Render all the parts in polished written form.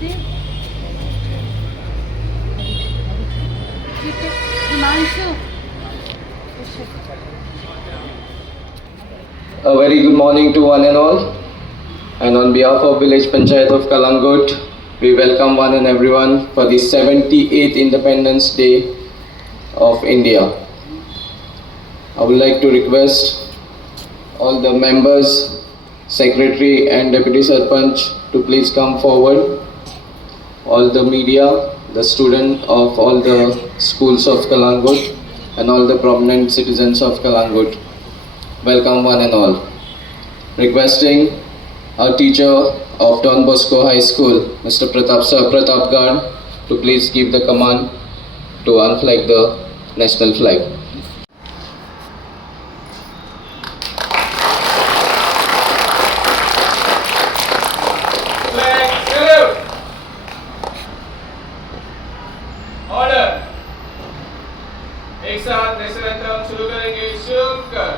A very good morning to one and all. And on behalf of Village Panchayat of Kalangut, we welcome one and everyone for the 78th Independence Day of India. I would like to request all the members, Secretary and Deputy Sarpanch to please come forward. All the media, the students of all the schools of Kalangut and all the prominent citizens of Kalangut. Welcome one and all. Requesting our teacher of Don Bosco High School, Mr. Pratap Gard, to please give the command to unflag the national flag. Flag salute. Order. एक साथ national anthem शुरू करेंगे. शुरू कर.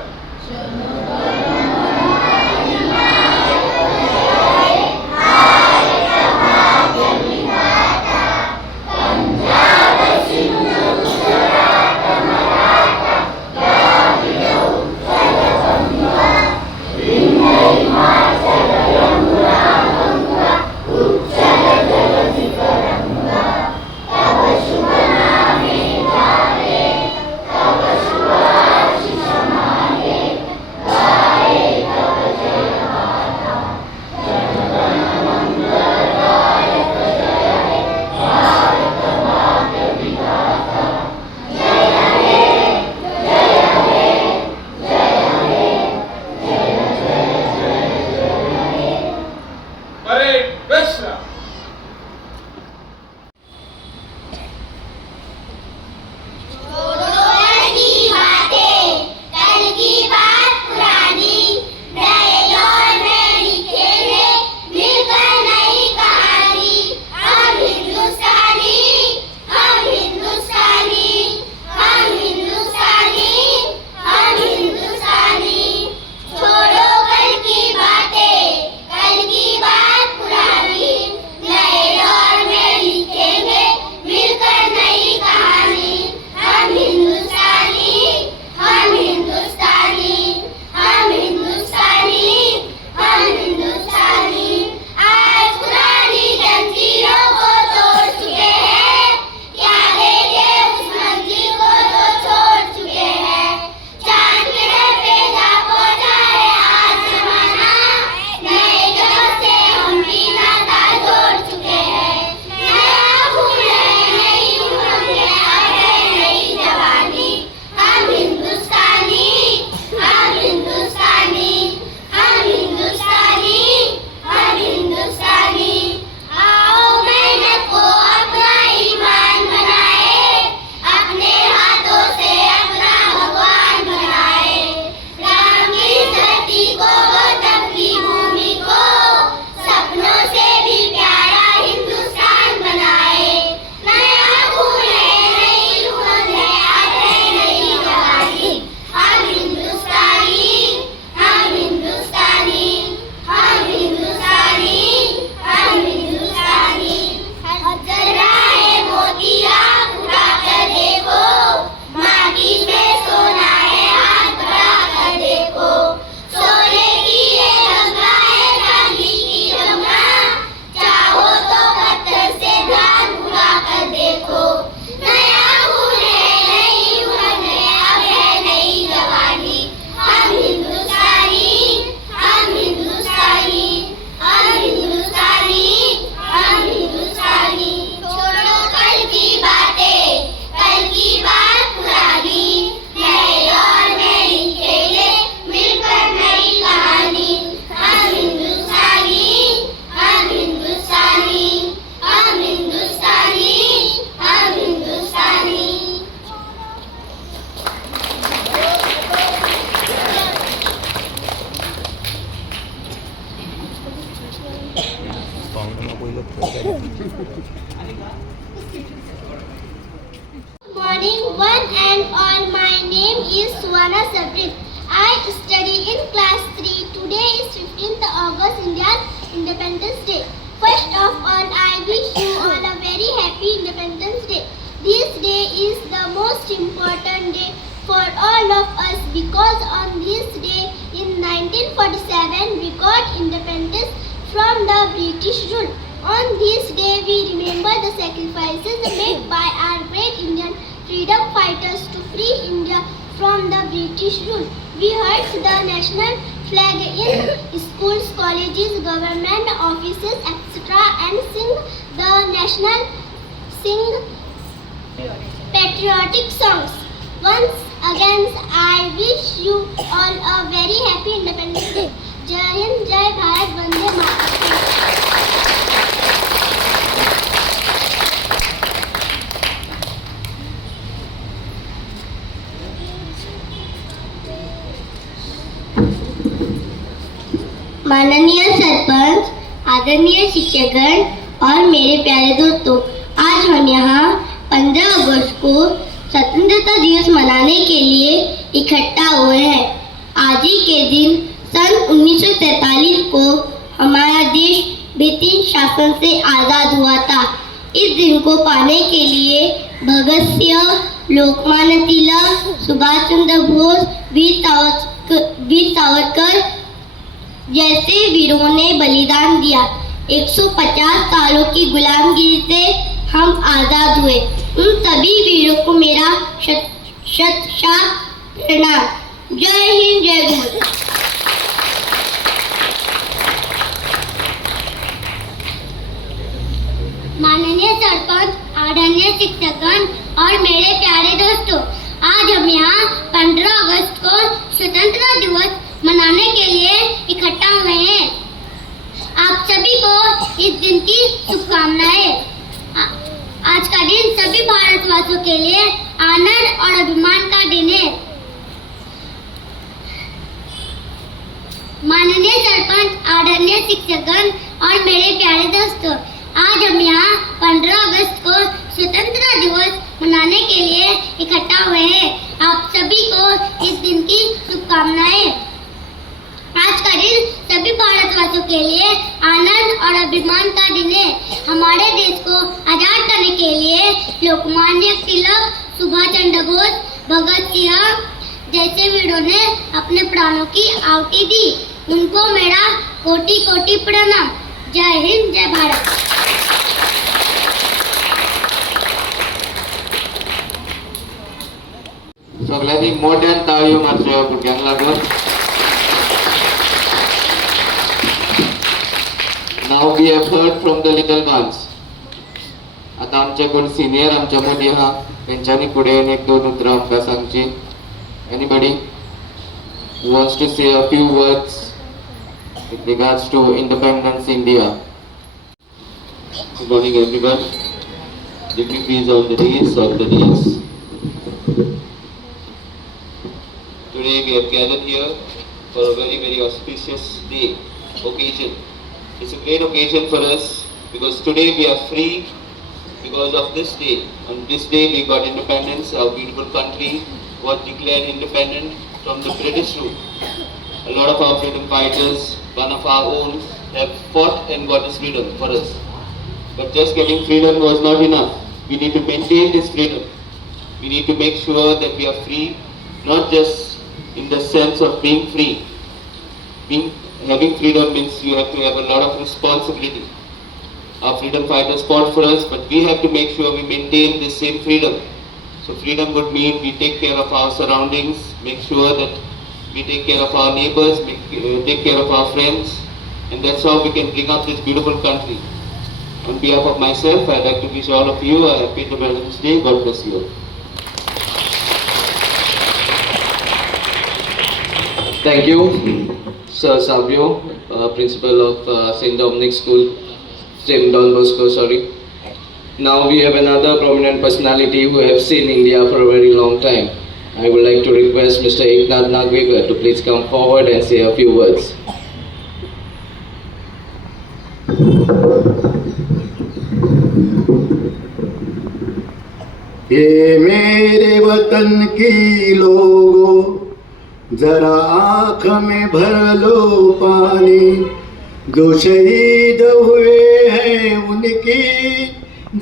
Morning one and all, my name is Suwana Sabrin. I study in class 3. Today is 15th August, India's Independence Day. First of all, I wish important day for all of us because on this day in 1947 we got independence from the British rule. On this day we remember the sacrifices made by our great Indian freedom fighters to free India from the British rule. We hoist the national flag in schools, colleges, government offices, etc. and sing patriotic songs. Once again, I wish you all a very happy Independence Day. Jai Hind, Jai Bharat, Vande Mataram. माननीय सरपंच, आदरणीय शिक्षकगण और मेरे प्यारे दोस्तों, आज हम यहाँ 15 अगस्त को स्वतंत्रता दिवस मनाने के लिए इकट्ठा हुए हैं। आज ही के दिन सन 1943 को हमारा देश ब्रिटिश शासन से आज़ाद हुआ था। इस दिन को पाने के लिए भगत सिंह, लोकमान्य तिलक, सुभाष चंद्र बोस, वीर सावरकर जैसे वीरों ने बलिदान दिया। 150 सालों की गुलामगिरी से हम आजाद हुए। उन सभी वीरों को मेरा शत प्रणाम। जय हिंद, जय भारत। माननीय सरपंच, आदरणीय शिक्षकगण और मेरे प्यारे दोस्तों, आज हम यहाँ 15 अगस्त को स्वतंत्रता दिवस मनाने के लिए इकट्ठा हुए हैं। आप सभी को इस दिन की शुभकामनाएं। आज का दिन सभी भारतवासियों के लिए आनंद और अभिमान का दिन है। माननीय सरपंच, आदरणीय शिक्षकगण और मेरे प्यारे दोस्तों, आज हम यहाँ 15 अगस्त को स्वतंत्रता दिवस मनाने के लिए इकट्ठा हुए हैं। आप सभी को इस दिन की शुभकामनाएं। आज का दिन सभी भारतवासियों के लिए आनंद और अभिमान का दिन है। हमारे देश को आजाद करने के लिए लोकमान्य तिलक, सुभाष चंद्र बोस, भगत सिंह जैसे वीरों ने अपने प्राणों की आहुति दी। उनको मेरा कोटि कोटि प्रणाम। जय हिंद, जय भारत। सगळ्यांनी मोठ्यान ताळयो मारच्यो भुरग्यांक लागून. Now we have heard from the little ones. आता आमचे कोण सिनियर आमच्या मदीं आहा तेंच्यांनी फुडें एक दोन उतरां आमकां सांगची. Anybody who wants to say a few words with regards to Independence India? Good morning everyone. Dignitaries on the knees. Today we have gathered here for a very, very auspicious day, occasion. It's a great occasion for us because today we are free because of this day. On this day we got independence. Our beautiful country was declared independent from the British rule. A lot of our freedom fighters, one of our own, have fought and got this freedom for us. But just getting freedom was not enough. We need to maintain this freedom. We need to make sure that we are free, not just in the sense of being free. Having freedom means you have to have a lot of responsibility. Our freedom fighters fought for us, but we have to make sure we maintain this same freedom. So freedom would mean we take care of our surroundings, make sure that we take care of our neighbors, take care of our friends, and that's how we can bring up this beautiful country. On behalf of myself, I'd like to wish all of you a happy Independence Day. God bless you. Thank you, Sir Savio, Principal of St. Dominic School, St. Don Bosco, sorry. Now we have another prominent personality who have seen India for a very long time. I would like to request Mr. Eknath Nagvekar to please come forward and say a few words. ये मेरे वतन की लोगों, जरा आँख में भर low पानी, जो शहीद हुए हैं उनकी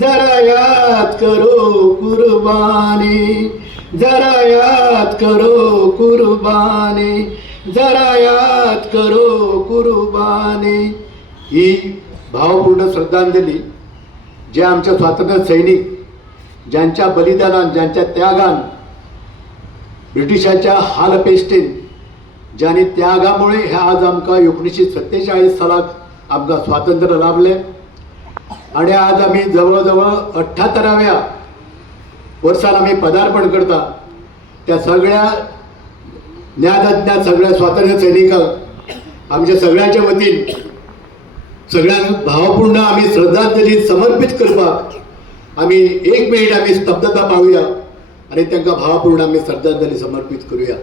जरा याद करो कुर्बानी। जरा याद करो कुर्बानी, जरा याद करो कुर्बानी. ही भावपूर्ण श्रद्धांजली जे आमचे स्वातंत्र्य सैनिक ज्यांच्या बलिदानान ज्यांच्या त्यागान ब्रिटिशांच्या हालपेस्टेन ज्यांनी त्यागामुळे हे आज आमकां 1947 सालाक आमकां स्वातंत्र्य लाभलें आणि आज आमी जवळजवळ 78व्या वर्सान आमी पदार्पण करता. त्या सगळ्या ज्ञानाज्ञा सगळ्या स्वातंत्र्य सैनिकांक आमच्या सगळ्यांच्या वतीन सगळ्यांक भावपूर्ण आमी श्रद्धांजली समर्पित करपाक आमी 1 मिनिट आमी स्तब्धता पाळुया आणि तांकां भावपूर्ण आमी श्रद्धांजली समर्पित करूया.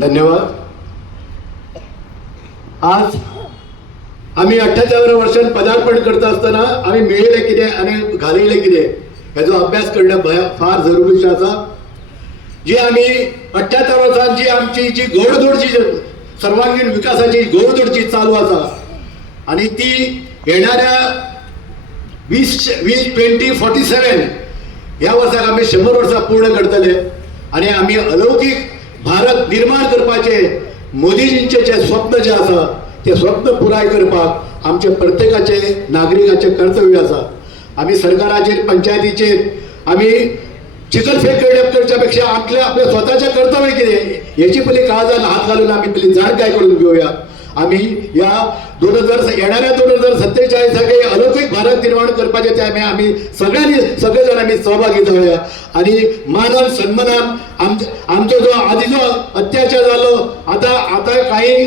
धन्यवाद. आज आम्ही 78व्या वर्षात पदार्पण करता असताना आम्ही मिळेले कितें आणि घालयले कितें हेचो अभ्यास करणं फार जरुरीचे आसा. जी आमी 78 वर्सांत जी आमची जी घोडदौड जी सर्वांगीण विकासाची घोडदौड जी चालू आसा आणि ती येणाऱ्या 2047 ह्या वर्साक आमी 100 वर्सां पूर्ण करतले आणि आमी अलौकिक भारत निर्माण करपाचे मोदीजींचे जे स्वप्न जे आसा ते स्वप्न पुराय करपाक आमचे प्रत्येकाचे नागरिकाचे कर्तव्य आसा. आमी सरकाराचेर पंचायतीचेर आमी चिखलफेक करच्या पेक्षा आपल्या स्वताचे कर्तव्य कितें हेची पयली काळजान हात घालून आमी पयली जाणकाय करून घेवया. आमी या येणाऱ्या 2047 अलौकिक भारत निर्माण करपाचे ते आमी सगळेजण आमी सहभागी जावया आणि मानान सन्मानान आमचो जो आदींचो अत्याचार जालो आता काही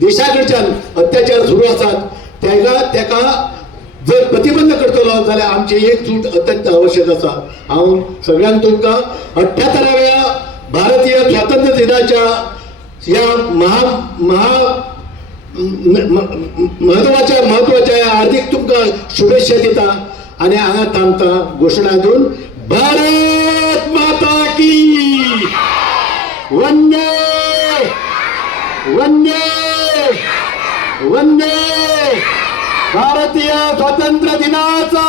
देशा कडच्यान अत्याचार सुरू आसात तेका जर प्रतिबंध करतलो जाल्यार आमची एकजूट अत्यंत आवश्यक आसा. हांव सगळ्यांक तुमकां 78व्या भारतीय स्वातंत्र्य दिनाच्या ह्या महत्वाच्या हार्दिक तुमकां शुभेच्छा दिता आणि हांगा थांबता घोशणा दिवन भारत माता की वंदे वंदे वंदे. भारतीय स्वातंत्र्य दिनाचा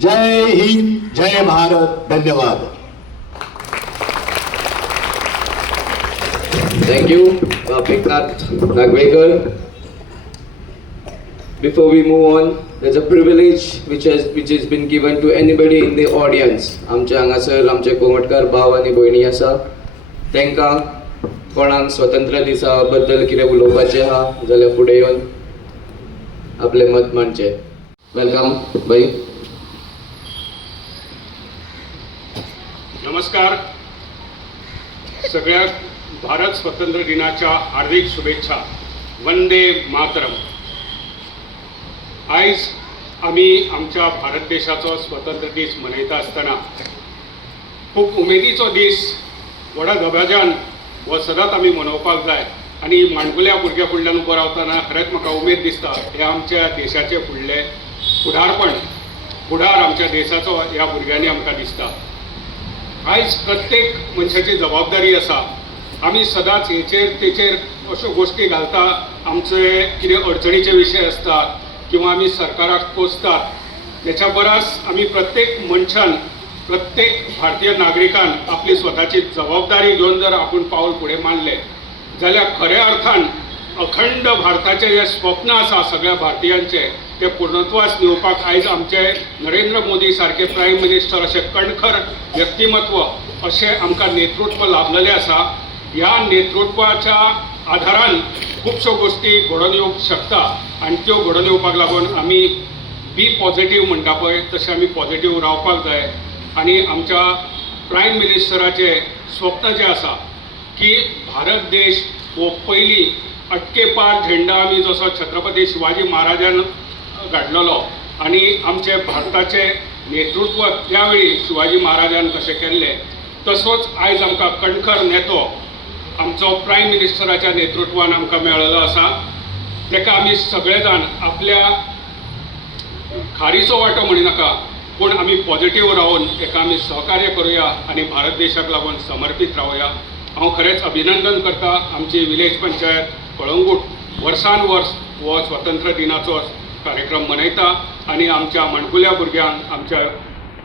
जय हिंद जय भारत. धन्यवाद. Thank you, Eknath Nagvekar. Before we move on, there's a privilege which has been given to anybody in the audience. आमचे हांगासर आमचे कोमटकार भाव आनी भयणी आसा तांकां कोणाक स्वतंत्र दिसा बद्दल कितें उलोवपाचें आहा जाल्यार फुडें येवन आपले मत मांडचें. वेलकम भाई. नमस्कार. सगळ्या भारत स्वातंत्र्य दिनाच्या हार्दिक शुभेच्छा. वंदे मातरम. आयज आमी आमच्या भारत देशाचो स्वातंत्र्य दीस मनयता आसतना खूब उमेदीचो दीस व्हडा दबाज्यान हो सदांच आमी मनोवपाक जाय आनी माणकुल्या भुरग्या फुडल्यान उबो रावतना खरेंच म्हाका उमेद दिसता हे आमच्या देशाचे फुडले फुडार आमच्या देशाचो ह्या भुरग्यांनी आमकां दिसता. आयज प्रत्येक मनशाची जबाबदारी आसा. आमी सदांच हेचेर तेचेर अश्यो गोश्टी घालता आमचे कितें अडचणीचे विशय आसतात किंवा आमी सरकाराक कोसतात. तेच्या परस आमी प्रत्येक मनशान प्रत्येक भारतीय नागरिकान आपली स्वताची जबाबदारी घेवन जर आपूण पावल फुडें मारलें जाल्यार खऱ्या अर्थान अखंड भारताचें जें स्वप्न आसा सगळ्या भारतीयांचें तें पूर्णत्वास नेवपाक आयज आमचे नरेंद्र मोदी सारके प्रायम मिनिस्टर अशें कणखर व्यक्तिमत्व अशें आमकां नेतृत्व लाभलेलें आसा. ह्या नेतृत्वाच्या आधारान खुबश्यो गोश्टी घडोवन येवंक शकता आनी त्यो घडोवन येवपाक लागून आमी बी पॉझिटिव्ह म्हणटा पळय तशें आमी पॉझिटिव्ह रावपाक जाय आनी आमच्या प्रायम मिनिस्टराचें स्वप्न जें आसा की भारत देश हो पयली अटकेपार झेंडा आमी जसो छत्रपती शिवाजी महाराजान काडलेलो आनी आमचे भारताचें नेतृत्व त्या वेळी शिवाजी महाराजान कशें केल्लें तसोच आयज आमकां कणखर नेतो आमचो प्रायम मिनिस्टराच्या नेतृत्वान आमकां मेळिल्लो आसा. ताका आमी सगळे जाण आपल्या खारीचो वांटो म्हणनाका पूण आमी पॉझिटिव्ह रावन एका आमी सहकार्य करुया आनी भारत देशाक लागून समर्पीत रावया. हांव खरेंच अभिनंदन करता आमची विलेज पंचायत कळंगूट वर्सान वर्स हो स्वतंत्र दिनाचो कार्यक्रम मनयता आनी आमच्या मणकुल्या भुरग्यांक आमच्या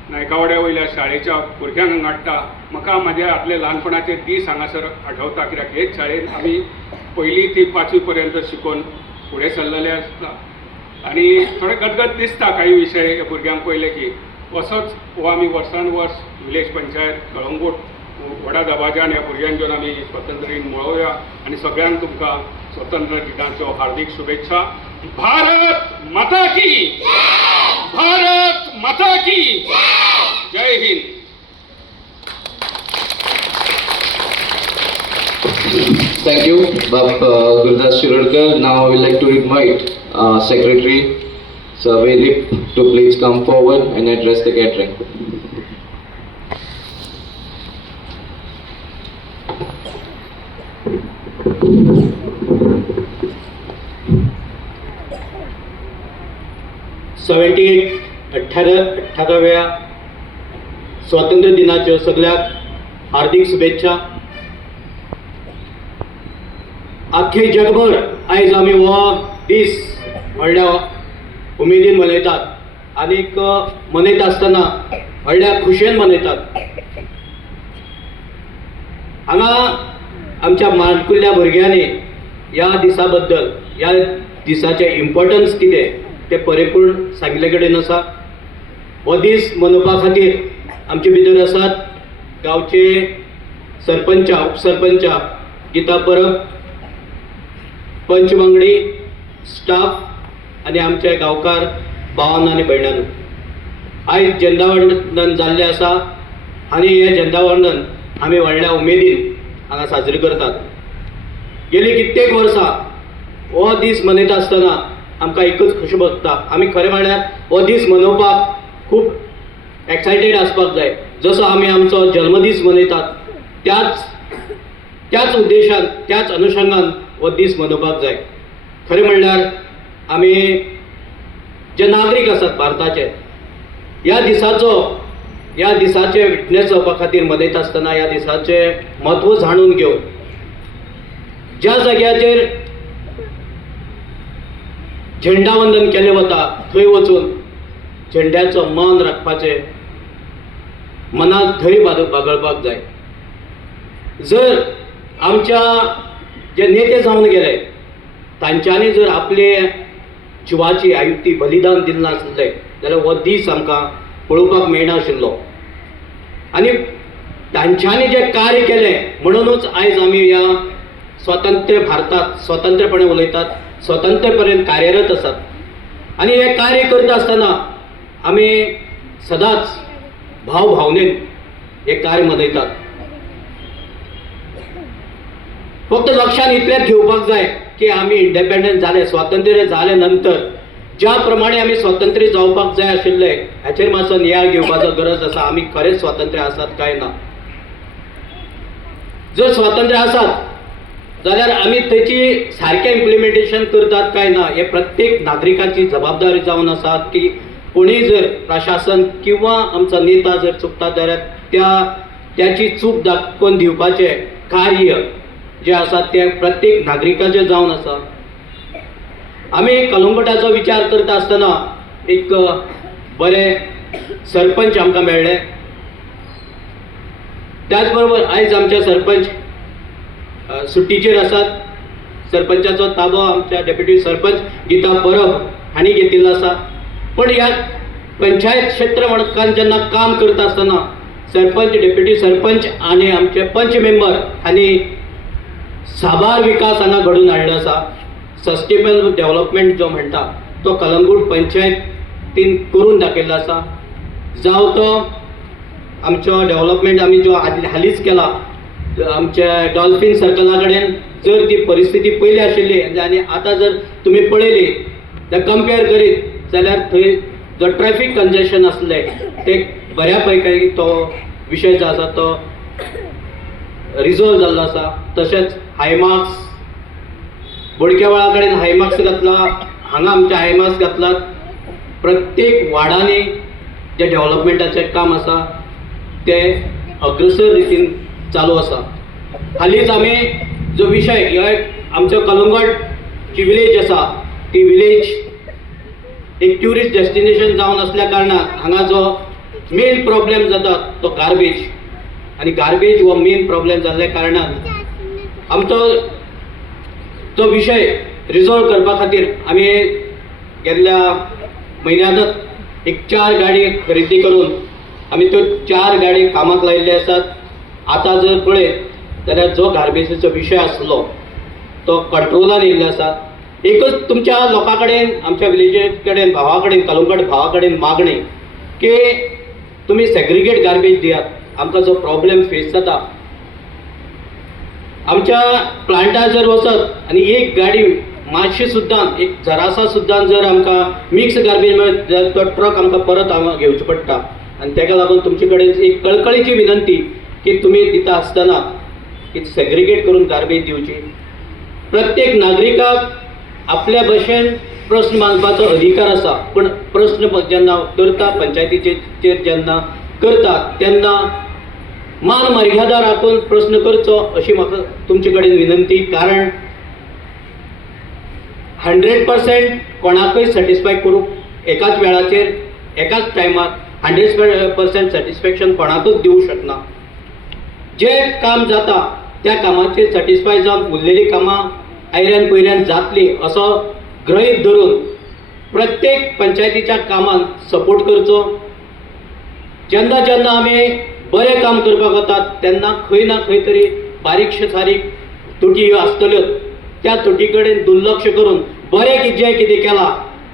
नायकावाड्या वयल्या शाळेच्या भुरग्यांक हाडटा. म्हाका म्हाज्या आदले ल्हानपणाचे दीस हांगासर आठवता, कित्याक हेच शाळेन आमी 1ली ते 5वी पर्यंत शिकून फुडें सरलेले आसता आनी थोडें गदगद दिसता काही विशय हे भुरग्यांक पळयले की. असोच हो आमी वर्सान वर्स विलेज पंचायत कळंगूट व्हडा दबाज्यान ह्या भुरग्यांक घेवन आमी स्वतंत्र दिन मनोवया आनी सगळ्यांक तुमकां स्वतंत्र दिनाच्यो हार्दिक शुभेच्छा. भारत माता की, भारत माता की जय Hind. Thank you, Gurdas Shirudkar. Now I would like to invite Secretary Sir Vedip to please come forward and address the gathering. अठ्ठाव्या स्वातंत्र्य दिनाच्यो सगळ्याक हार्दिक शुभेच्छा. आख्खे जगभर आयज आमी हो दीस व्हडल्या उमेदीन मनयतात आनीक मनयता आसतना व्हडल्या खुशयेन मनयतात. हांगा आमच्या माणकुल्ल्या भुरग्यांनी ह्या दिसा बद्दल, ह्या दिसाचें इम्पॉर्टन्स कितें ते परिपूर्ण सांगिल्ले कडेन आसा. हो दीस मनोवपा खातीर आमचे भितर आसात गांवचे सरपंच, उपसरपंच, गीता परब, पंच वांगडी, स्टाफ आनी आमचे गांवकार भावांनो आनी भयणांनो. आयज झेंडा वंदन जाल्लें आसा आनी हें झेंडा वंदन आमी व्हडल्या उमेदीन हांगा साजरे करतात. गेली कित्येक वर्सां हो दीस मनयता आसतना आमकां एकच खोशी भोगता. आमी खरें म्हळ्यार हो दीस मनोवपाक खूब एक्सायटेड आसपाक जाय. जसो आमी आमचो जल्मदीस मनयतात त्याच उद्देशान, त्याच अनुशंगान हो दीस मनोवपाक जाय. खरें म्हणल्यार आमी जे नागरीक आसात भारताचे, ह्या दिसाचे विटनेस जावपा खातीर मनयता आसतना ह्या दिसाचें म्हत्व जाणून घेवन ज्या जाग्याचेर झेंडा वंदन केलें वता थंय वचून झेंड्याचो मान राखपाचें, मनांत धैर्य बागळपाक जाय. जर आमच्या जे नेते जावन गेले तांच्यांनी जर आपले जिवाची आयुती बलिदान दिलें नासलें जाल्यार हो दीस आमकां पळोवपाक मेळनाशिल्लो. आनी तांच्यांनी जे कार्य केलें म्हणूनच आयज आमी ह्या स्वतंत्र भारतात स्वतंत्रपणे उलयतात, स्वतंत्रपणे कार्यरत आसात. आनी हे कार्य करता आसतना आमी सदांच भाव भावनेन हे कार्य मनयतात. फक्त लक्षात इतलेंच घेवपाक जाय की आमी इंडिपेंडंट जाले, स्वातंत्र्य जाले नंतर ज्या प्रमाणे आमी स्वतंत्र जावपाक जाय आशिल्ले हाचेर मातसो नियाळ घेवपाचो गरज आसा. आमी खरेंच स्वातंत्र्य आसात काय ना. जर स्वातंत्र्य आसात जाल्यार आमी तेची सारकें इम्प्लिमेंटेशन करतात काय ना हे प्रत्येक नागरिकाची जबाबदारी जावन आसा की कोणीय जर प्रशासन किंवा आमचो नेता जर चुकता जाल्यार त्याची चूक दाखोवन दिवपाचें कार्य जे आसा ते प्रत्येक नागरिकाचें जावन आसा. आमी कलंगुटाचो विचार करता आसतना एक बरे सरपंच आमकां मेळ्ळे. त्याच बरोबर आयज आमचे सरपंच सुट्टीचेर आसात. सरपंचाचो ताबो आमच्या डेप्युटी सरपंच गीता परब हांणी घेतिल्लो आसा. पण ह्या पंचायत क्षेत्र म्हणून जेन्ना काम करता आसतना सरपंच, डेप्युटी सरपंच आनी आमचे पंच मेंबर हांणी साबार विकास हांगा घडोवन हाडलो आसा. सस्टेनेबल डेव्हलपमेंट जो म्हणटा तो कलंगूट पंचायतीन करून दाखयल्लो आसा. जावं तो आमचो डेव्हलपमेंट आमी जो हालींच केला आमच्या डॉल्फिन सर्कला कडेन, जर ती परिस्थिती पयली आशिल्ली आनी आतां जर तुमी पळयली जाल्यार कंपेर करीत जाल्यार थंय जो ट्रॅफिक कंजेशन आसलें ते बऱ्या पैकी तो विशय जो आसा तो रिजॉल्व जाल्लो आसा. तशेंच हायमार्क्स, बोडकेवाळा कडेन हायमार्क्स घातला, हांगा आमचे हायमार्क्स घातलात. प्रत्येक वार्डांनी जे डेव्हलपमेंटाचें काम आसा तें अग्रसर रितीन चालू आसा. हालींच आमी जो विशय ह्यो आमचो कलंगूट जी विलेज आसा ती विलेज एक ट्युरिस्ट डेस्टिनेशन जावन असल्या कारणान हांगा जो मेन प्रॉब्लेम जाता तो गार्बेज, आनी गार्बेज हो मेन प्रॉब्लेम जाल्ल्या कारणान आमचो जो विशय रिजॉल्व करपा खातीर आमी गेल्ल्या म्हयन्यांतच एक 4 गाडी खरेदी करून आमी त्यो 4 गाडी कामाक लायिल्ले आसात. आतां जर पळयत जाल्यार जो गार्बेजीचो विशय आसलो तो कंट्रोलान येयल्लो आसा. एकच तुमच्या लोकां कडेन, आमच्या विलेजे कडेन, भावा कडेन, कलंगूट भावा कडेन मागणी की तुमी सेग्रिगेट गार्बेज दियात. आमकां जो प्रॉब्लेम फेस जाता आमच्या प्लांटार जर वचत आनी एक गाडी मातशी सुद्दां एक जरासा सुद्दां जर आमकां मिक्स गार्बेज मेळत जाल्यार तो ट्रक आमकां परत हांगा घेवचो पडटा. आनी ताका लागून तुमचे कडेन एक कळकळीची विनंती की तुमी दिता आसतना की सेग्रिगेट करून गार्बेज दिवची. प्रत्येक नागरिकाक आपल्या भशेन प्रस्न मांडपाचो अधिकार आसा, पूण प्रस्न जेन्ना करता पंचायतीचेर जेन्ना करता तेन्ना मान मर्यादा राखून प्रश्न करचो अशी म्हाका तुमचे कडेन विनंती. कारण 100% कोणाकय सॅटिस्फाय करूंक एकाच वेळाचेर एकाच टायमार 100% सॅटिस्फॅक्शन कोणाकूच दिवंक शकना. जे काम जाता त्या कामाचेर सॅटिस्फाय जावन उरलेली कामां आयऱ्यान पयऱ्यान जातली असो गृहीत धरून प्रत्येक पंचायतीच्या कामान सपोर्ट करचो. जेन्ना जेन्ना आमी बरें काम करपाक वतात तेन्ना खंय ना खंय तरी बारीकशे सारीक तुटी ह्यो आसतल्योच. त्या तुटी कडेन दुर्लक्ष करून बरें जें कितें केलां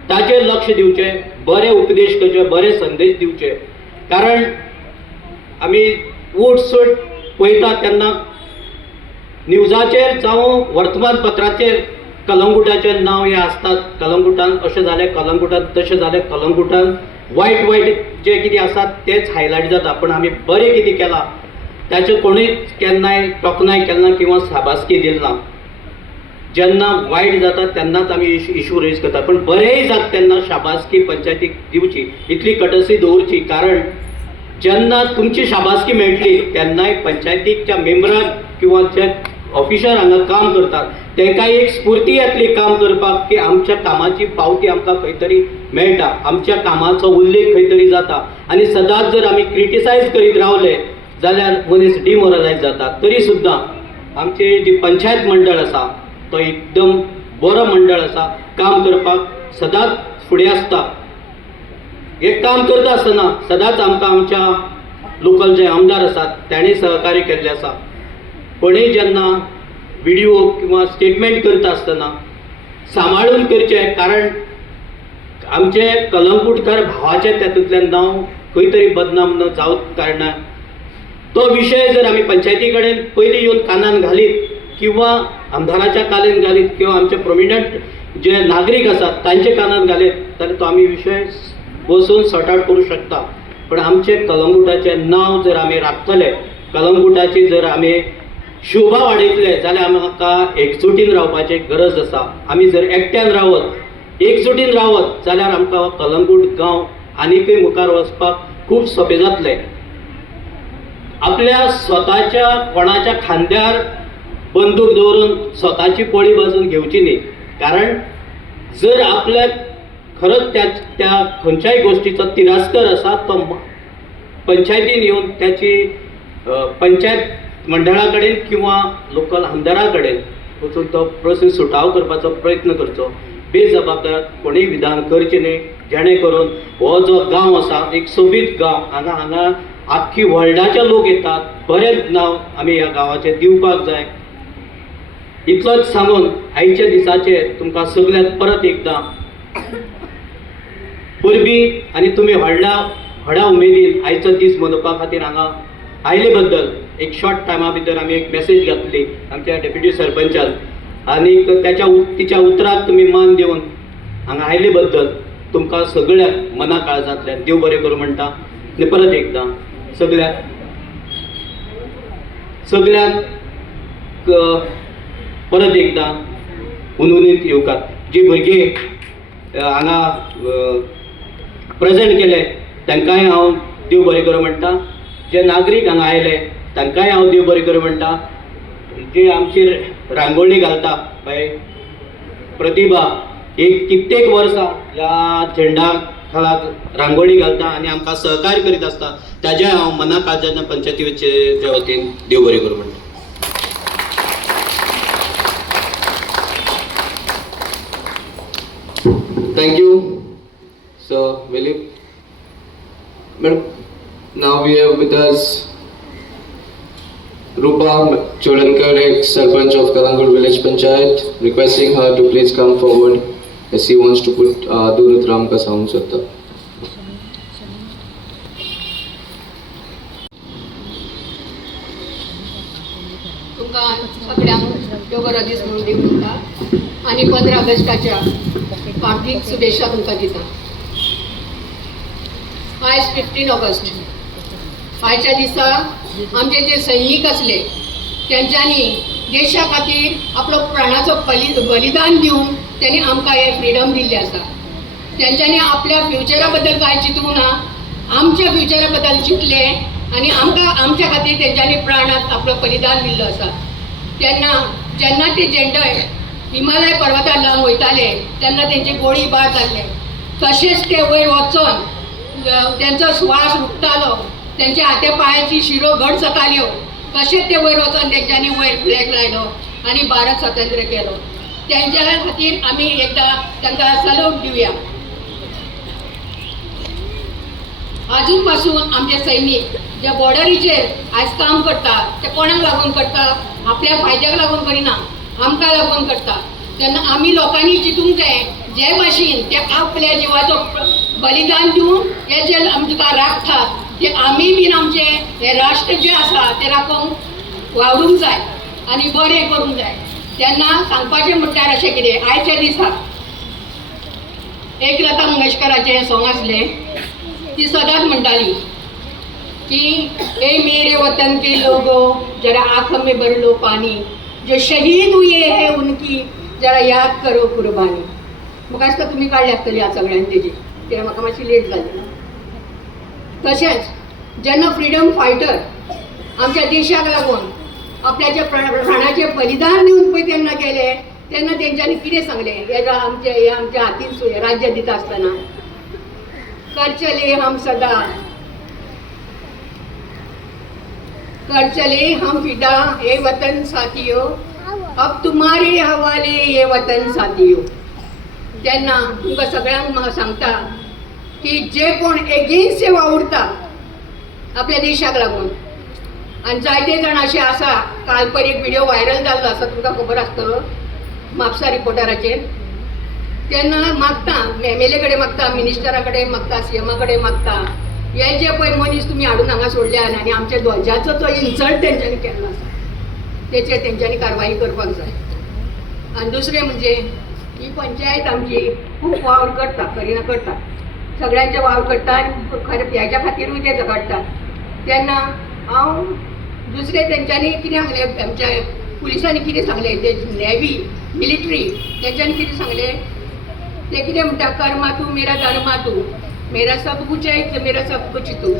ताचेर लक्ष दिवचें, बरे उपदेश करचे, बरे संदेश दिवचे. कारण आमी उठ सूट पळयता तेन्ना न्यूजाचेर जावं वर्तमानपत्राचेर कलंगूटाचें नांव हें आसतात. कलंगूटान अशें जालें, कलंगूटान तशें जालें, कलंगूटान वायट वायट जें कितें आसा तेंच हायलायट जाता. पूण आमी बरें कितें केलां ताचें कोणूच केन्नाय तोखणाय केन्ना किंवा शाबासकी दिली ना. जेन्ना वायट जाता तेन्नाच आमी इशू रेज करता, पूण बरेंय जाता तेन्ना शाबासकी पंचायतीक दिवची, इतली कटसी दवरची. कारण जेन्ना तुमची शाबासकी मेळटली तेन्नाय पंचायतीच्या मेंबराक किंवा जे ऑफिसर हांगा काम करतात तांकां एक स्फूर्ती येतली काम करपाक की आमच्या कामाची पावती आमकां खंय तरी मेळटा, आमच्या कामाचो उल्लेख खंय तरी जाता. आनी सदांच जर आमी क्रिटिसायज करीत रावले जाल्यार मनीस डिमोरलायज जाता. तरी सुद्दां आमचे जी पंचायत मंडळ आसा तो एकदम बरो मंडळ आसा, काम करपाक सदांच फुडें आसता. हे काम करता आसतना सदांच आमकां आमच्या लोकल जे आमदार आसात तांणी सहकार्य केल्लें आसा. कोणूय जेन्ना व्हिडिओ किंवा स्टेटमेंट करता आसतना सांबाळून करचें. कारण आमचे कलंगूटकार भावाचें तातूंतल्यान नांव खंय तरी बदनाम न जावंच कारणान तो विशय जर आमी पंचायती कडेन पयलीं येवन कानान घालीत किंवा आमदाराच्या कानान घालीत किंवा आमचे प्रोमिनंट जे नागरीक आसात तांचे कानान घालीत जाल्यार तो आमी विशय बसून सॉर्ट आउट करूं शकता. पण आमचे कलंगूटाचें नांव जर आमी राखतले, कलंगूटाची जर आमी शोभा वाडयतले जाल्यार आमकां एकजुटीन रावपाची गरज आसा. आमी जर एकट्यान रावत, एकजुटीन रावत जाल्यार आमकां कलंगूट गांव आनीकय मुखार वचपाक खूब सोंपें जातलें. आपल्या स्वताच्या कोणाच्या खांद्यार बंदूक दवरून स्वताची पळी बाजून घेवची न्ही. कारण जर आपल्याक खरोच त्या खंयच्याय गोश्टीचो तिरस्कार आसा तो पंचायतीन येवन त्याची पंचायत मंडळा कडेन किंवा लोकल आमदारा कडेन वचून तो प्रश्न सुटाव करपाचो प्रयत्न करचो. बेजबाबदार कोणूय विधान करचें न्ही, जेणे करून हो जो गांव आसा एक सोबीत गांव, हांगा आख्खी वर्ल्डाचे लोक येतात, बरें नांव आमी ह्या गांवाचें दिवपाक जाय. इतलोच सांगून आयच्या दिसाचेर तुमकां सगळ्यांक परत एकदां परबी आनी तुमी व्हडा उमेदीन आयचो दीस मनोवपा खातीर हांगा आयले बद्दल एक शॉर्ट टायमा भितर आमी एक मेसेज घातली आमच्या डेप्युटी सरपंचान आनी तिच्या उतराक तुमी मान दिवन हांगा आयले बद्दल तुमकां सगळ्यांक मना काळजांतल्यान देव बरें करूं म्हणटा. आनी परत एकदां सगळ्यांक परत एकदां उनुनीत येवकार. जी भुरगीं हांगा प्रेजेंट केले तांकांय हांव देव बरें करूं म्हणटा. जे नागरीक हांगा आयले तांकांय हांव देव बरें करूं म्हणटा. जे आमची रांगोळी घालता पळय प्रतिभा, एक कित्येक वर्सां ह्या झेंडा खालाक रांगोळी घालता आनी आमकां सहकार्य करीत आसता, ताजे हांव मना काळजान पंचायतीचे वतीन देव बरें करूं म्हणटा. Thank you, Sir William. Madam, now we have with us Rupa Cholankar, ex-Sarpanch of Kalangur Village Panchayat, requesting her to please come forward as she wants to put Durut Ram ka sound satta. तुमकां सगळ्यांक योगा दीस म्हणून दिवं म्हणटा आनी 15 ऑगस्टाच्या हार्दिक शुभेच्छा तुमकां दिता. आयज 15 ऑगस्ट. आयच्या दिसा आमचे जे सैनीक असले तेंच्यांनी देशा खातीर आपलो प्राणाचो बलिदान दिवन त्यांनी आमकां हे फ्रिडम दिल्लें आसा. तेंच्यांनी आपल्या फ्युचरा बद्दल कांय चिंतूंक ना, आमच्या फ्युचरा बद्दल चिंतले आनी आमच्या खातीर तेंच्यांनी प्राणाक आपलो बलिदान दिल्लो आसा. जेन्ना ते झेंडे हिमालय पर्वतार लावन वयताले तेन्ना तेंचे गोळीबार जाल्ले. तशेंच ते वयर वचून तेंचो श्वास रुकतालो, तेंच्या हाते पांयाची शिरो घट जाताल्यो. तशेंच ते वयर वचून तेंच्यांनी वयर फ्लॅग लायलो आनी भारत स्वतंत्र केलो. तेंच्या खातीर आमी एकदां तांकां सल्यूट दिवया. आजून पासून आमचे सैनीक जे बॉर्डरीचेर आयज काम करता ते कोणाक लागून करता? आपल्या फायद्याक लागून करिना, आमकां लागून करता. तेन्ना आमी लोकांनी चिंतूंक जाय जे भाशेन ते आपल्या जिवाचो बलिदान दिवन हे जे आमकां राखतात ते आमी बीन आमचे हे राष्ट्र जे आसा ते राखूंक वावरूंक जाय आनी बरें करूंक जाय. तेन्ना सांगपाचें म्हटल्यार अशें कितें, आयच्या दिसा एक लता मंगेशकराचें सॉंग आसलें, ती सदांच म्हणटाली कि ए मेरे वतन के लोगों जरा आँख में भर लो पानी, जो शहीद हुए हैं उनकी जरा याद करो कुर्बानी. म्हाका दिसता तुमी काडली आसतली ह्या सगळ्यांनी तेजी, कित्याक म्हाका मातशी लेट जाली. तशेंच जेन्ना फ्रिडम फायटर आमच्या देशाक लागून आपल्याच्या प्राणाचे बलिदान दिवन पळय तेन्ना गेले तेन्ना तेंच्यांनी कितें सांगलें, हे आमच्या हातीन राज्य दिता आसतना, कर चले हम सदा, कर चले हम फिदा ये वतन साथियों, अब तुम्हारे हवाले ये वतन साथियों. तेन्ना तुमकां सगळ्यांक म्हाका सांगता की जे कोण एगेन्स्ट वावुरता आपल्या देशाक लागून, आनी जायते जाण अशे आसा, काल पयर एक व्हिडिओ व्हायरल जाल्लो आसा तुमकां खबर आसतलो म्हापसा रिपोर्टराचेर. तेन्ना मागता एमएलए कडेन मागता, मिनिस्टरा कडेन मागता, सीएमा कडेन मागता, हे जे पळय मनीस तुमी हाडून हांगा सोडल्यात आनी आमच्या ध्वजाचो जो इन्सल्ट तेंच्यांनी केल्लो आसा तेचेर तेंच्यांनी कारवाई करपाक जाय. आनी दुसरें म्हणजे ही पंचायत आमची खूब वावर करता, करिना करता, सगळ्यांचे वावर करता आनी खरें हेच्या खातीरूय ते झगडटा. तेन्ना हांव दुसरें तेंच्यांनी कितें सांगलें, आमच्या पुलिसांनी कितें सांगलें, ते नेवी मिलिटरी तेंच्यांनी कितें सांगलें, ते कितें म्हणटा, कर्मा तू मेरा धर्मा तू, मेरा सब कुछ है मेरा सब कुछ तू.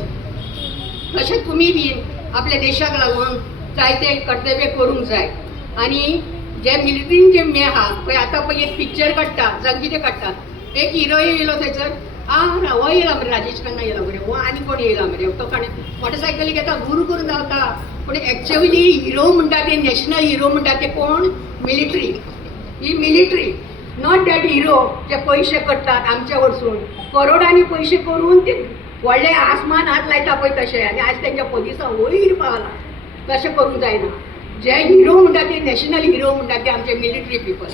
तशेंच तुमी बीन आपल्या देशाक लागून जायते कर्तव्य करूंक जाय. आनी जे मिलिटरीन जे आहा पळय, आतां पळय एक पिक्चर काडटा, जावं कितें काडटा, एक हिरो येयलो थंयसर, हो येयला मरे, राजेश खन्ना येयला मरे, हो आनी कोण येयला मरे, तो मोटरसायकलीक येता, गुरू करून धांवता. पूण एक्चुअली हिरो म्हणटा ते, नॅशनल हिरो म्हणटा ते कोण? Military. He military, not that hero जे पयशे करतात आमचे वरसून, करोडांनी पयशे करून ते व्हडले आसमान हात लायता पळय तशें, आनी आयज तेंच्या पोलिसां वयर पावला. तशें करूंक जायना. जे हिरो म्हणटा ते नॅशनल हिरो म्हणटा ते आमचे मिलिटरी पिपल,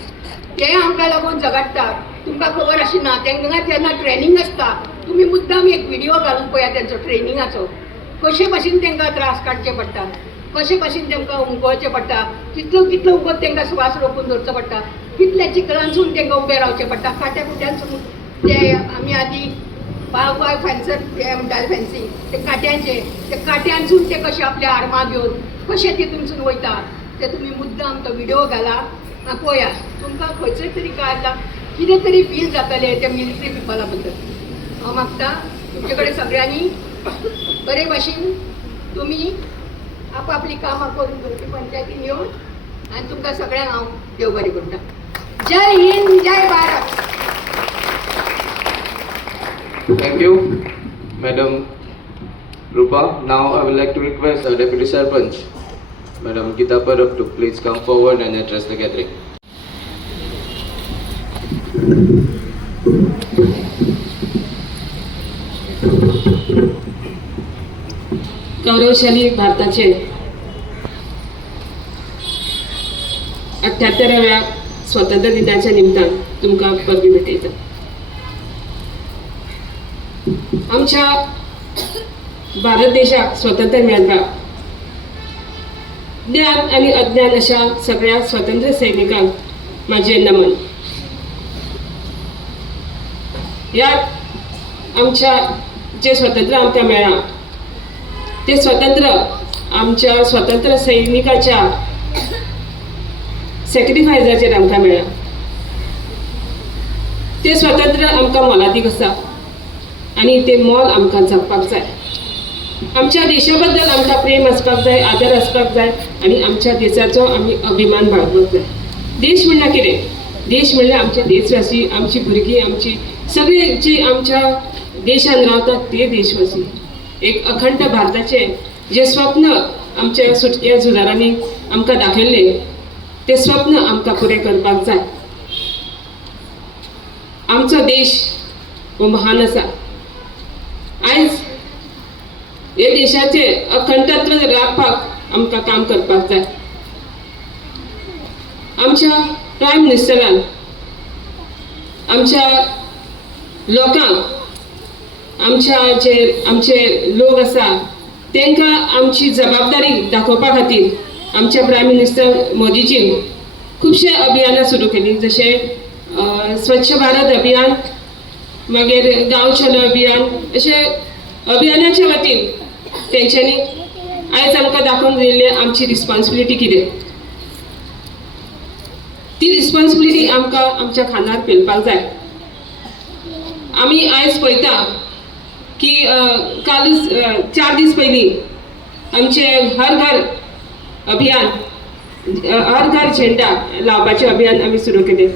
ते आमकां लागून झगडटात. तुमकां खबर आशिना, तेंकां जेन्ना ट्रेनींग आसता, तुमी मुद्दाम एक व्हिडिओ घालून पळयात तेंचो ट्रेनिंगाचो, कशे भाशेन तेंकां त्रास काडचे पडटा, कशे भाशेन तेंकां हुमकळचें पडटा, कितलो कितलो उगत तेंकां श्वास रोखून धरचो पडटा, कितल्या चिखलांसून तेंकां उबें रावचें पडटा, काट्या कुट्यांसून. ते आमी आदी बाय फॅन्सर ते म्हणटाले फॅन्सी, ते काट्यांसून ते कशे आपल्या आर्मां घेवन कशे तितूनसून वयता ते तुमी मुद्दाम तो व्हिडिओ घाला, पळयात. तुमकां खंयचोय तरी काय कितें तरी फील जातलें त्या मिलिटरी पिपला बद्दल. हांव मागता तुमच्याकडे सगळ्यांनी बरे भाशेन तुम्ही आपापली कामां करून घेवची पंचायतीन येवन आनी तुमकां सगळ्यांक हांव देव बरें करता. जय हिंद, जय Bharat. Thank you, Madam Rupa. Now I would like to request our Deputy Sarpanch, Madam Gita Parab, to please come forward and address the gathering. गौरवशाली भारताचे 78व्या स्वातंत्र्य दिनाच्या निमतान तुमकां परबी भेटयता. आमच्या भारत देशाक स्वातंत्र्य मेळपाक ज्ञान आणि अज्ञान अशा सगळ्या स्वातंत्र्य सैनिकांक माझे नमन. यात आमच्या जे स्वातंत्र्य आमकां मेळ्ळां ते स्वातंत्र्य आमच्या स्वातंत्र्य सैनिकाच्या सॅक्रिफायसाचेर आमकां मेळ्ळां. ते स्वातंत्र्य आमकां मोलादीक आसा आनी ते मोल आमकां जगपाक जाय. आमच्या देशा बद्दल आमकां प्रेम आसपाक जाय, आदर आसपाक जाय आनी आमच्या देशाचो आमी अभिमान बाळगूंक जाय. देश म्हणल्यार कितें? देश म्हणल्यार आमचे देशवासी, आमची भुरगीं, आमची सगळी जी आमच्या देशान रावतात ते देशवासी. एक अखंड भारताचे जे स्वप्न आमच्या सुटक्या झुजारांनी आमकां दाखयल्ले ते स्वप्न आमकां पुरे करपाक जाय. आमचो देश हो महान आसा. आयज हे देशाचे अखंडत्व राखपाक आमकां काम करपाक जाय. आमच्या प्रायम मिनिस्टरान आमच्या लोकांक आमचे लोक आसा तांकां आमची जबाबदारी दाखोवपा खातीर आमच्या प्रायम मिनिस्टर मोदीजीन खुबशे अभियानां सुरू केली. जशे स्वच्छ भारत अभियान, मागीर गांव चलो अभियान, अशे अभियानाच्या वतीन तेंच्यांनी आयज आमकां दाखोवन दिल्ले आमची रिस्पॉन्सिबिलिटी कितें. ती रिस्पॉन्सिबिलिटी आमकां आमच्या खांदार पेलपाक जाय. आमी आयज पळयता की कालूच 4 दीस पयलीं आमचे हर घर अभियान, हर घर झेंडा लावपाचें अभियान आमी सुरू केलें.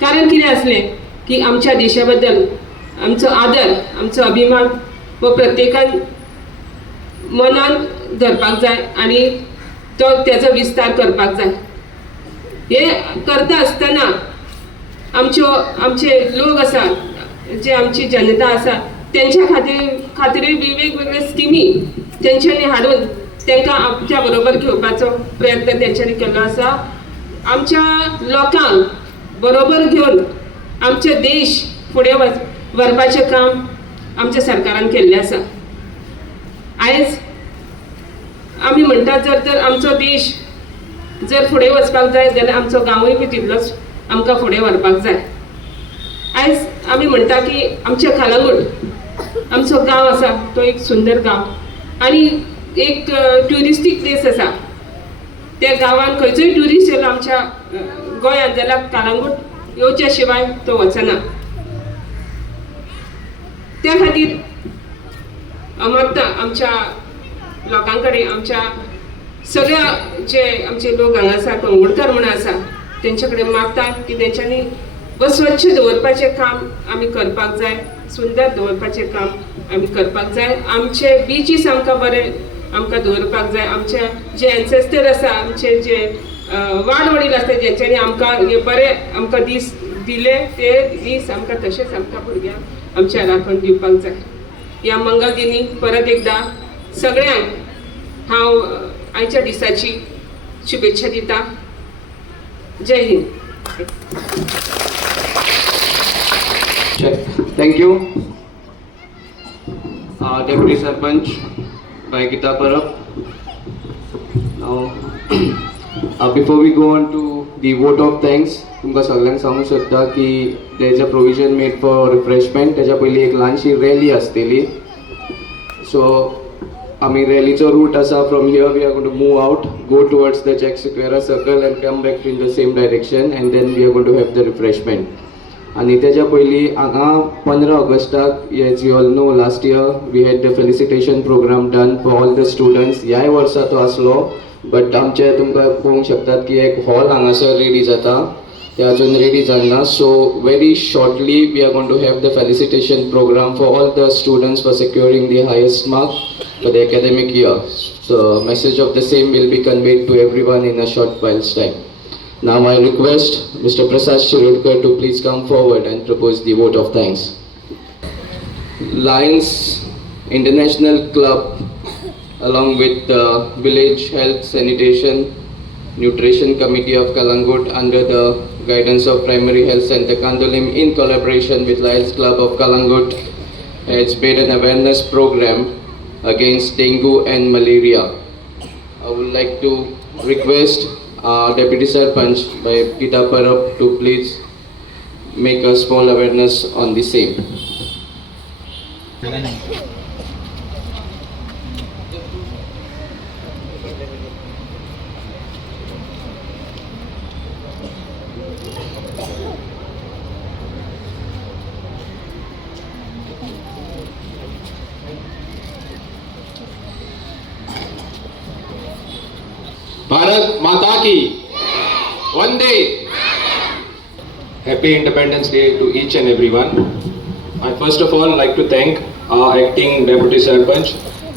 कारण कितें आसलें की आमच्या देशा बद्दल आमचो आदर, आमचो अभिमान हो प्रत्येकान मनान धरपाक जाय आनी तो तेजो विस्तार करपाक जाय. हे करता आसतना आमचे लोक आसा, जे आमची जनता आसा तेंच्या खातीर वेगवेगळे स्किमी तेंच्यांनी हाडून तांकां आमच्या बरोबर घेवपाचो प्रयत्न तेंच्यांनी केल्लो आसा. आमच्या लोकांक बरोबर घेवन आमचे देश फुडें व्हरपाचें काम आमच्या सरकारान केल्लें आसा. आयज आमी म्हणटात जर आमचो देश जर फुडें वचपाक जाय जाल्यार आमचो गांवूय बी तितलोच आमकां फुडें व्हरपाक जाय. आयज आमी म्हणटा की आमचे कलंगूट आमचो गांव आसा तो एक सुंदर गांव आनी एक ट्युरिस्टीक प्लेस आसा. त्या गांवान खंयचोय ट्युरिस्ट येयलो आमच्या गोंयांत जाल्यार कलंगूट येवच्या शिवाय तो वचना. त्या खातीर मागता आमच्या लोकां कडेन, आमच्या सगळ्या जे आमचे लोक हांगा आसा, कंगोडकार म्हणून आसा, तेंचे कडेन मागता की तेंच्यांनी स्वच्छ दवरपाचें काम आमी करपाक जाय, सुंदर दवरपाचें काम आमी करपाक जाय. आमचे बिचीस आमकां बरें आमकां दवरपाक जाय. आमचे जे एन्सेस्टर आसा, आमचे जे वाड वडील आसा जेंच्यांनी आमकां हे बरे आमकां दीस दिले, ते दीस आमकां तशेंच आमकां भुरग्यांक आमच्या राखण दिवपाक जाय. ह्या मंगल दिनी परत एकदा सगळ्यांक हांव आयच्या दिसाची शुभेच्छा दिता. जय Hind. Thank you. Deputy Sarpanch by Gita Parab. Now, before we go on to the vote of thanks, तुमकां सगळ्यांक सांगूंक सोदता की there is a provision made for refreshment. तेच्या पयलीं एक ल्हानशी रॅली आसतली. So आमी रॅलीचो रूट आसा, from here we are going to move out, go towards the Czech Square circle and come back in the same direction, and then we are going to have the refreshment. आनी तेज्या पयलीं हांगा 15 ऑगस्टाक as you all know last year we had the felicitation programme done for all the students. ह्याय वर्सा तो आसलो but आमचे तुमकां पळोवंक शकतात की एक हॉल हांगासर रेडी जाता ते अजून रेडी जालना. So very shortly we are going to have the felicitation programme for all the students for securing the highest mark for the academic year. So message of the same will be conveyed to everyone in a short while's time. Now I request Mr. Prasad Shirudkar to please come forward and propose the vote of thanks. Lions International Club along with the Village Health Sanitation Nutrition Committee of Kalangut under the guidance of Primary Health Center Kandolim in collaboration with Lions Club of Kalangut has made an awareness program against dengue and malaria. I would like to request Deputy Sarpanch by Gita Parab to please make a small awareness on the same. Bharat माता की Vande. Happy Independence Day to each and everyone. I first of all like to thank our acting Deputy Sarpanch,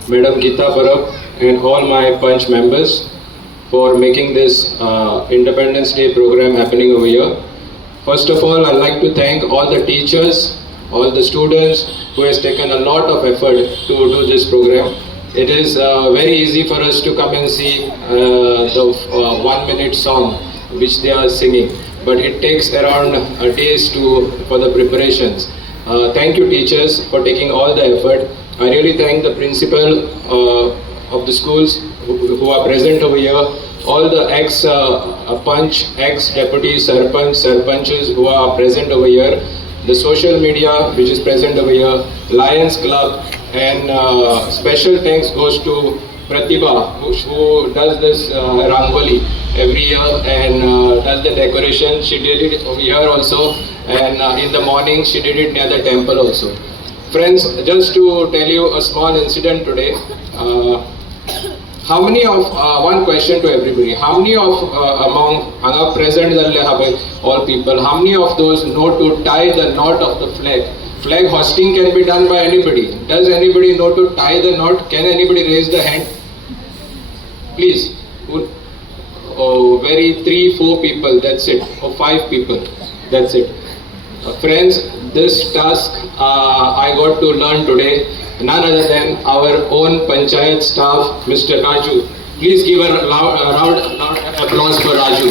Madam Geeta Parab, and all my Panch members for making this Independence Day program happening over here. First of all, I'd like to thank all the teachers, all the students who has taken a lot of effort to do this program. It is very easy for us to come and see the 1 minute song which they are singing, but it takes around days for the preparations. Thank you teachers for taking all the effort. I really thank the principal of the schools who are present over here, all the ex-punch, ex-deputy sarpanch, sarpanches who are present over here, the social media which is present over here, Lions Club, and special thanks goes to Pratibha who does this Rangoli every year and does the decoration. She did it over here also, and in the morning she did it near the temple also. Friends, just to tell you a small incident today. How many of one question to everybody? How many of among present all people? How many of those know to tie the knot of the flag? Flag hoisting can be done by anybody. Does anybody know to tie the knot? Can anybody raise the hand? Please. Oh, very 3-4 people. That's it. Or 5 people. That's it. Friends, this task I got to learn today. None other than our own Panchayat staff, Mr. Raju. Please give a loud applause for Raju.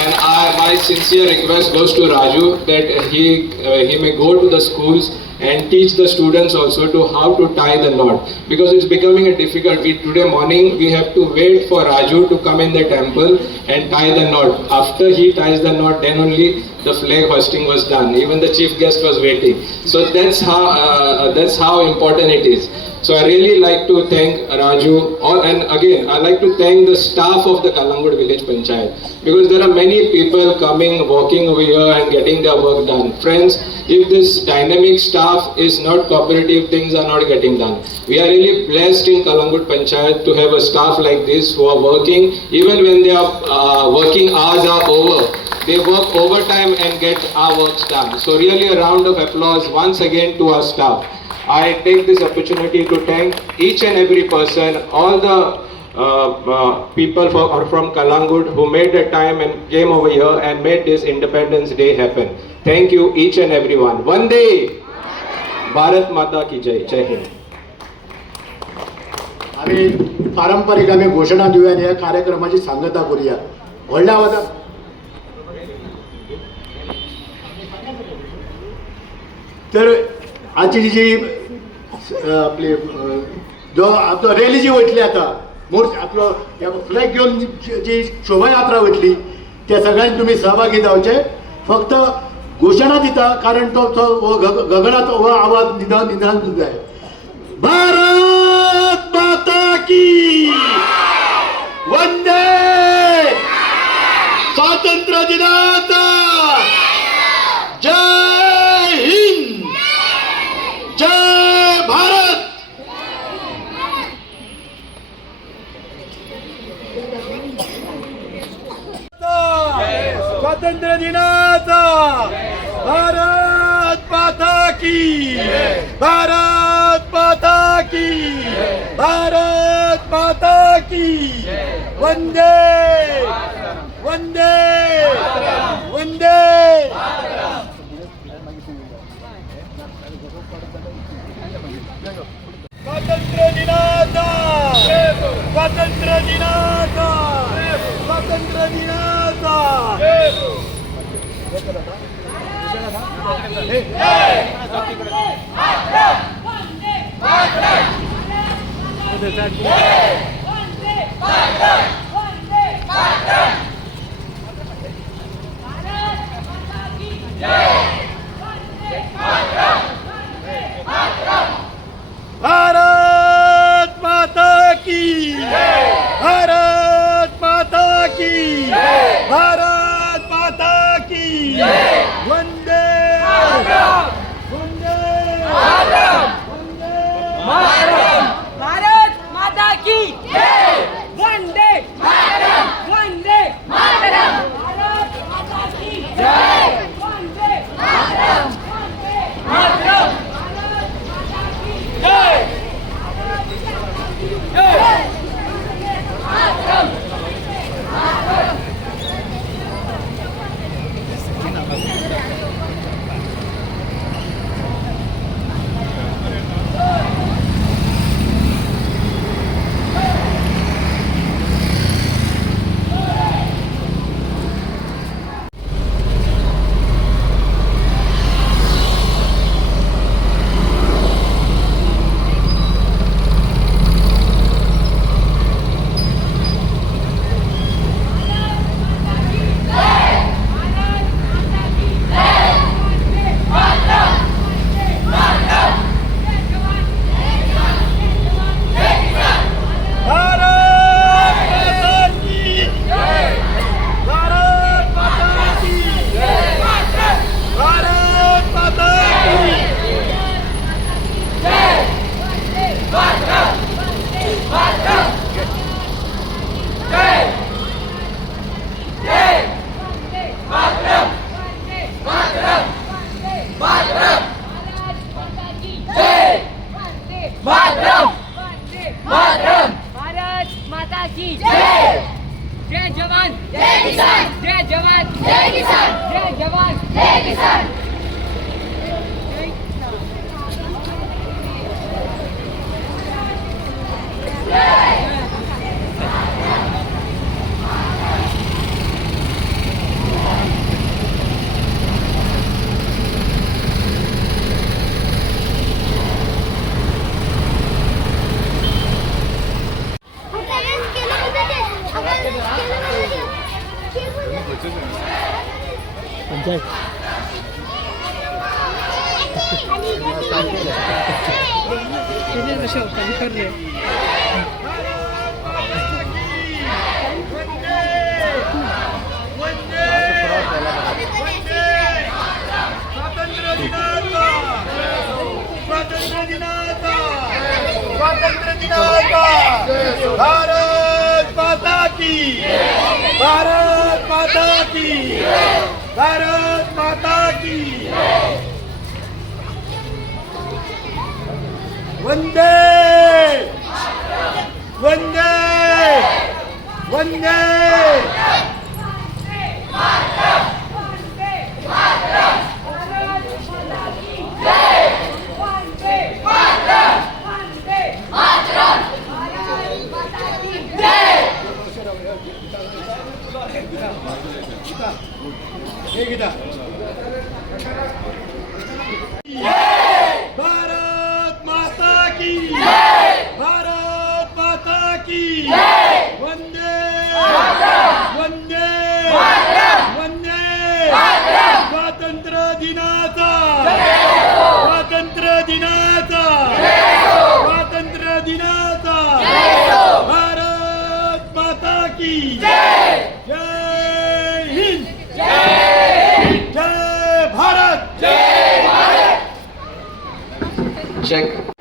And my sincere request goes to Raju that he may go to the schools and teach the students also to how to tie the knot, because it's becoming a difficult. Today morning we have to wait for Raju to come in the temple and tie the knot. After he ties the knot, then only the flag hoisting was done. Even the chief guest was waiting. So that's how important it is. So I really like to thank Raju, and again I like to thank the staff of the Kalangut Village Panchayat, because there are many people coming, walking over here and getting their work done. Friends, if this dynamic staff is not cooperative, things are not getting done. We are really blessed in Kalangut Panchayat to have a staff like this who are working, even when their working hours are over. They work overtime and get our works done. So really a round of applause once again to our staff. I take this opportunity to thank each and every person, all the people from Kalangut who made the time and came over here and made this Independence Day happen. Thank you each and everyone. Vande Bharat Mata ki Jai. Jai Hind. आम्ही पारंपरिक घोषणा देऊया आणि या कार्यक्रमाची सांगता करूया. व्हडल्या आवाजात तर आजची जी आपली जो आपलो रॅली जी वयतली आता आपलो फ्लॅग घेऊन जी शोभायात्रा वयतली त्या सगळ्यांनी तुम्ही सहभागी जावचे. फक्त घोषणा दिता कारण तो गगनात हो आवाज निदान जाय. भारत माता की वंदे. स्वातंत्र्य दिनाचा स्वातंत्र्य दिनाचा भारत माता की भारत माता की भारत माता की वंदे वंदे वंदे स्वातंत्र्य दिनाचा स्वातंत्र्य दिनाचा स्वातंत्र्य दिनाचा भारत माता की भारत माता की भारत माता की वंदे वंदे भारत माता की वंदे वंदे भारत माता की वंदे भारत माता की जय जवान जय किसान जय जवान जय किसान जय जवान जय किसान स्वातंत्र्य दिनाचा स्वातंत्र्य दिनाचा भारत माता की भारत माता की भारत माता की वंदे वंदे वंदे भारत माता की भारत माता की वंदे वंदे वंदे स्वातंत्र्य दिनाचा स्वातंत्र्य दिनाचा स्वातंत्र्य दिनाचा भारत माता की जय हिंद जय भारत Check.